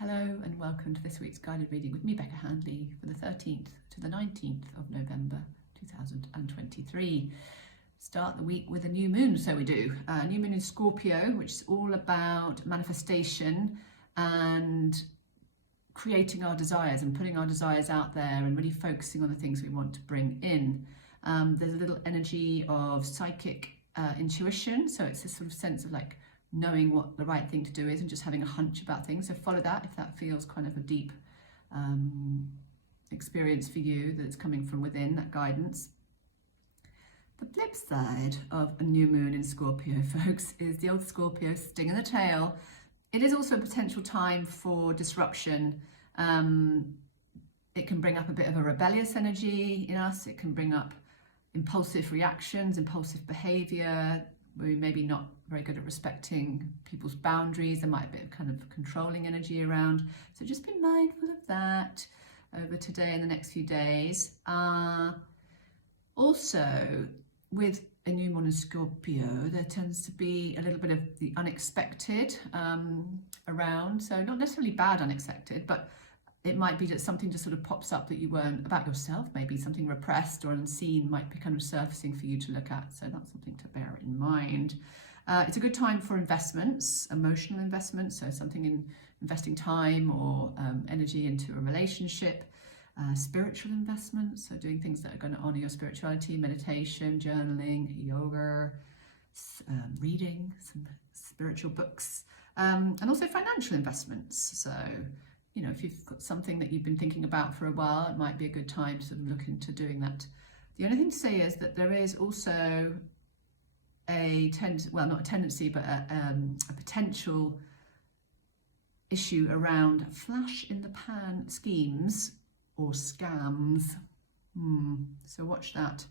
Hello and welcome to this week's guided reading with me, Becca Handley, for the 13th to the 19th of November 2023. Start the week with a new moon, so we do. New moon in Scorpio, which is all about manifestation and creating our desires and putting our desires out there and really focusing on the things we want to bring in. There's a little energy of psychic intuition, so it's this sort of sense of like knowing what the right thing to do is and just having a hunch about things. So follow that if that feels kind of a deep experience for you that's coming from within, that guidance. The flip side of a new moon in Scorpio, folks, is the old Scorpio sting in the tail. It is also a potential time for disruption. It can bring up a bit of a rebellious energy in us. It can bring up impulsive reactions, impulsive behavior. We're maybe not very good at respecting people's boundaries. There might be a bit of kind of controlling energy around. So just be mindful of that over today and the next few days. Also, with a new moon in Scorpio, there tends to be a little bit of the unexpected around. So not necessarily bad unexpected, but it might be that something just sort of pops up that you weren't about yourself, maybe something repressed or unseen might be kind of surfacing for you to look at. So that's something to bear in mind. It's a good time for investments, emotional investments, so something in investing time or energy into a relationship. Spiritual investments, so doing things that are going to honor your spirituality, meditation, journaling, yoga, reading some spiritual books, and also financial investments. So, you know, if you've got something that you've been thinking about for a while, it might be a good time to sort of look into doing that. The only thing to say is that there is also not a tendency, but a potential issue around flash in the pan schemes or scams. So watch that.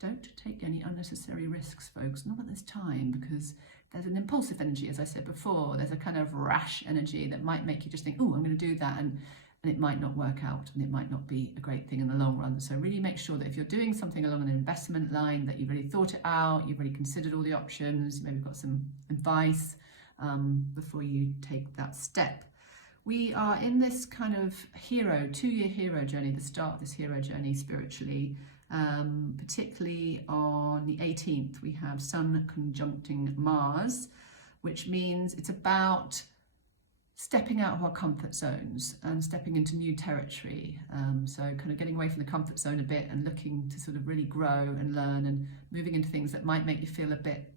Don't take any unnecessary risks, folks, not at this time, because there's an impulsive energy, as I said before. There's a kind of rash energy that might make you just think, oh, I'm going to do that, and it might not work out, and it might not be a great thing in the long run. So really make sure that if you're doing something along an investment line, that you've really thought it out, you've really considered all the options, maybe got some advice before you take that step. We are in this kind of two-year hero journey, the start of this hero journey spiritually. Particularly on the 18th, we have Sun conjuncting Mars, which means it's about stepping out of our comfort zones and stepping into new territory. So kind of getting away from the comfort zone a bit and looking to sort of really grow and learn and moving into things that might make you feel a bit,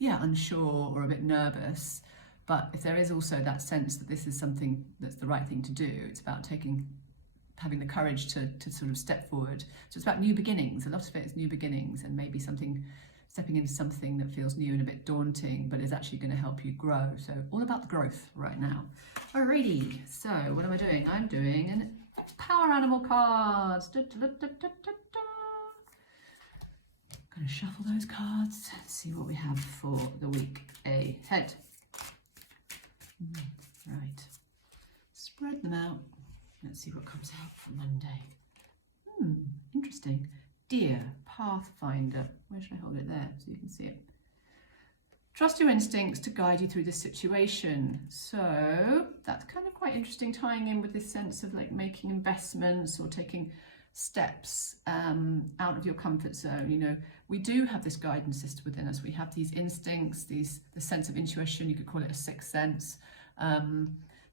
unsure or a bit nervous. But if there is also that sense that this is something that's the right thing to do, it's about having the courage to sort of step forward. So it's about new beginnings. A lot of it is new beginnings, and maybe stepping into something that feels new and a bit daunting, but is actually going to help you grow. So all about the growth right now. Alrighty, so what am I doing? I'm doing an power animal cards. I'm going to shuffle those cards and see what we have for the week ahead. Right, spread them out. Let's see what comes out for Monday. Interesting. Dear Pathfinder. Where should I hold it? There, so you can see it. Trust your instincts to guide you through this situation. So that's kind of quite interesting, tying in with this sense of like making investments or taking steps out of your comfort zone. You know, we do have this guidance system within us. We have these instincts, the sense of intuition. You could call it a sixth sense.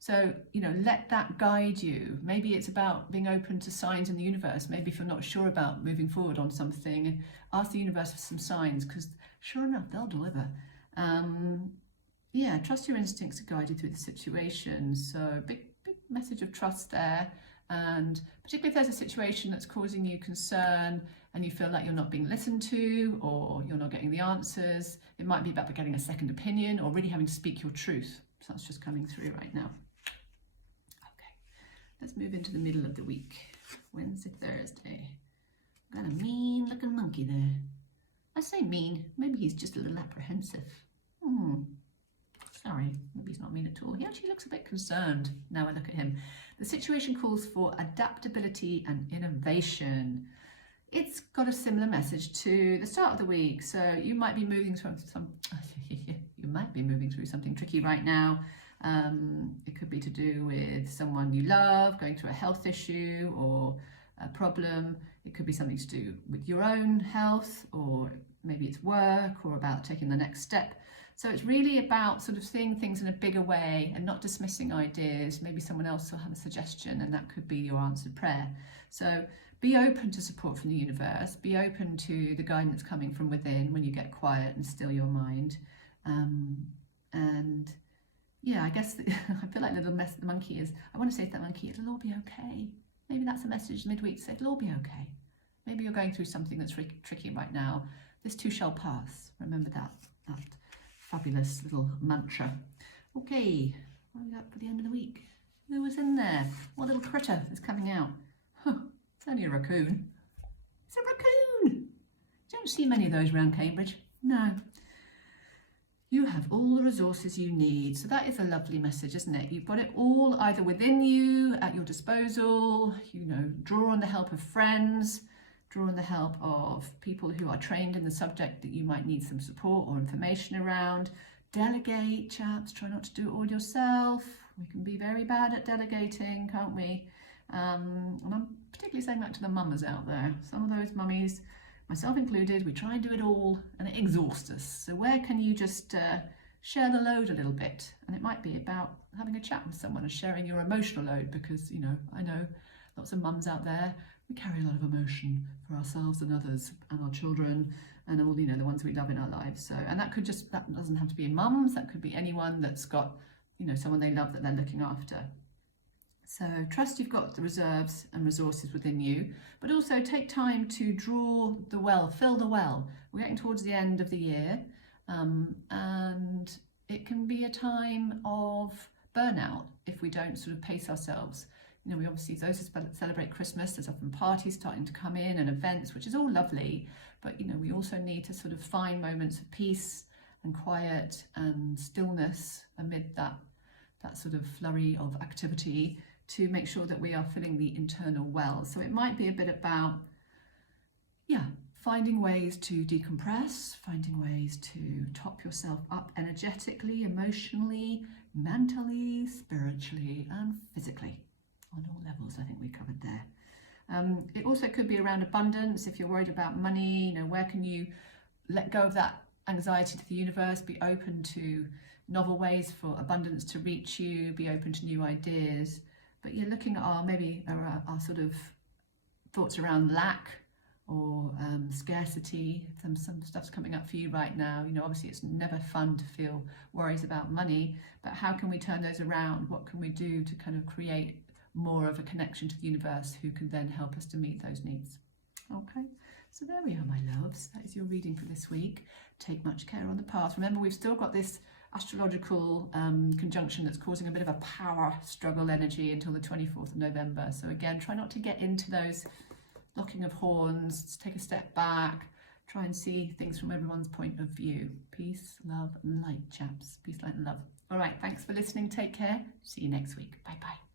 So, you know, let that guide you. Maybe it's about being open to signs in the universe. Maybe if you're not sure about moving forward on something, ask the universe for some signs, because sure enough, they'll deliver. Trust your instincts to guide you through the situation. So big message of trust there. And particularly if there's a situation that's causing you concern and you feel like you're not being listened to or you're not getting the answers, it might be about getting a second opinion or really having to speak your truth. So that's just coming through right now. Okay, let's move into the middle of the week. Wednesday, Thursday. Got a mean looking monkey there. I say mean, maybe he's just a little apprehensive. Sorry, maybe he's not mean at all. He actually looks a bit concerned now I look at him. The situation calls for adaptability and innovation. It's got a similar message to the start of the week. So you might be moving through something tricky right now. It could be to do with someone you love, going through a health issue or a problem. It could be something to do with your own health, or maybe it's work, or about taking the next step. So it's really about sort of seeing things in a bigger way and not dismissing ideas. Maybe someone else will have a suggestion, and that could be your answered prayer. So be open to support from the universe. Be open to the guidance coming from within when you get quiet and still your mind. And yeah, I guess I feel like the monkey is, I want to say to that monkey, it'll all be okay. Maybe that's a message midweek to say, it'll all be okay. Maybe you're going through something that's tricky right now. This too shall pass. Remember that fabulous little mantra. Okay, what have we got for the end of the week? Who was in there? What little critter is coming out? Huh, it's only a raccoon. It's a raccoon! You don't see many of those around Cambridge. No. You have all the resources you need. So that is a lovely message, isn't it? You've got it all either within you, at your disposal, you know, draw on the help of friends, draw on the help of people who are trained in the subject that you might need some support or information around. Delegate, chaps, try not to do it all yourself. We can be very bad at delegating, can't we? And I'm particularly saying that to the mamas out there. Some of those mummies, myself included, we try and do it all and it exhausts us. So where can you just share the load a little bit? And it might be about having a chat with someone and sharing your emotional load, because, you know, I know lots of mums out there, we carry a lot of emotion for ourselves and others and our children and all, you know, the ones we love in our lives. So, and that doesn't have to be mums, that could be anyone that's got, you know, someone they love that they're looking after. So trust you've got the reserves and resources within you, but also take time to draw the well, fill the well. We're getting towards the end of the year, and it can be a time of burnout if we don't sort of pace ourselves. You know, we obviously, those who celebrate Christmas, there's often parties starting to come in and events, which is all lovely, but, you know, we also need to sort of find moments of peace and quiet and stillness amid that sort of flurry of activity, to make sure that we are filling the internal well. So it might be a bit about, yeah, finding ways to decompress, finding ways to top yourself up energetically, emotionally, mentally, spiritually, and physically. On all levels, I think we covered there. It also could be around abundance. If you're worried about money, you know, where can you let go of that anxiety to the universe, be open to novel ways for abundance to reach you, be open to new ideas. But you're looking at our sort of thoughts around lack or scarcity. Some stuff's coming up for you right now. You know, obviously it's never fun to feel worries about money, but how can we turn those around? What can we do to kind of create more of a connection to the universe, who can then help us to meet those needs? Okay, so there we are, my loves. That is your reading for this week. Take much care on the path. Remember, we've still got this astrological conjunction that's causing a bit of a power struggle energy until the 24th of November. So again, try not to get into those locking of horns. Take a step back. Try and see things from everyone's point of view. Peace, love, and light, chaps. Peace, light, and love. All right, thanks for listening. Take care. See you next week. Bye-bye.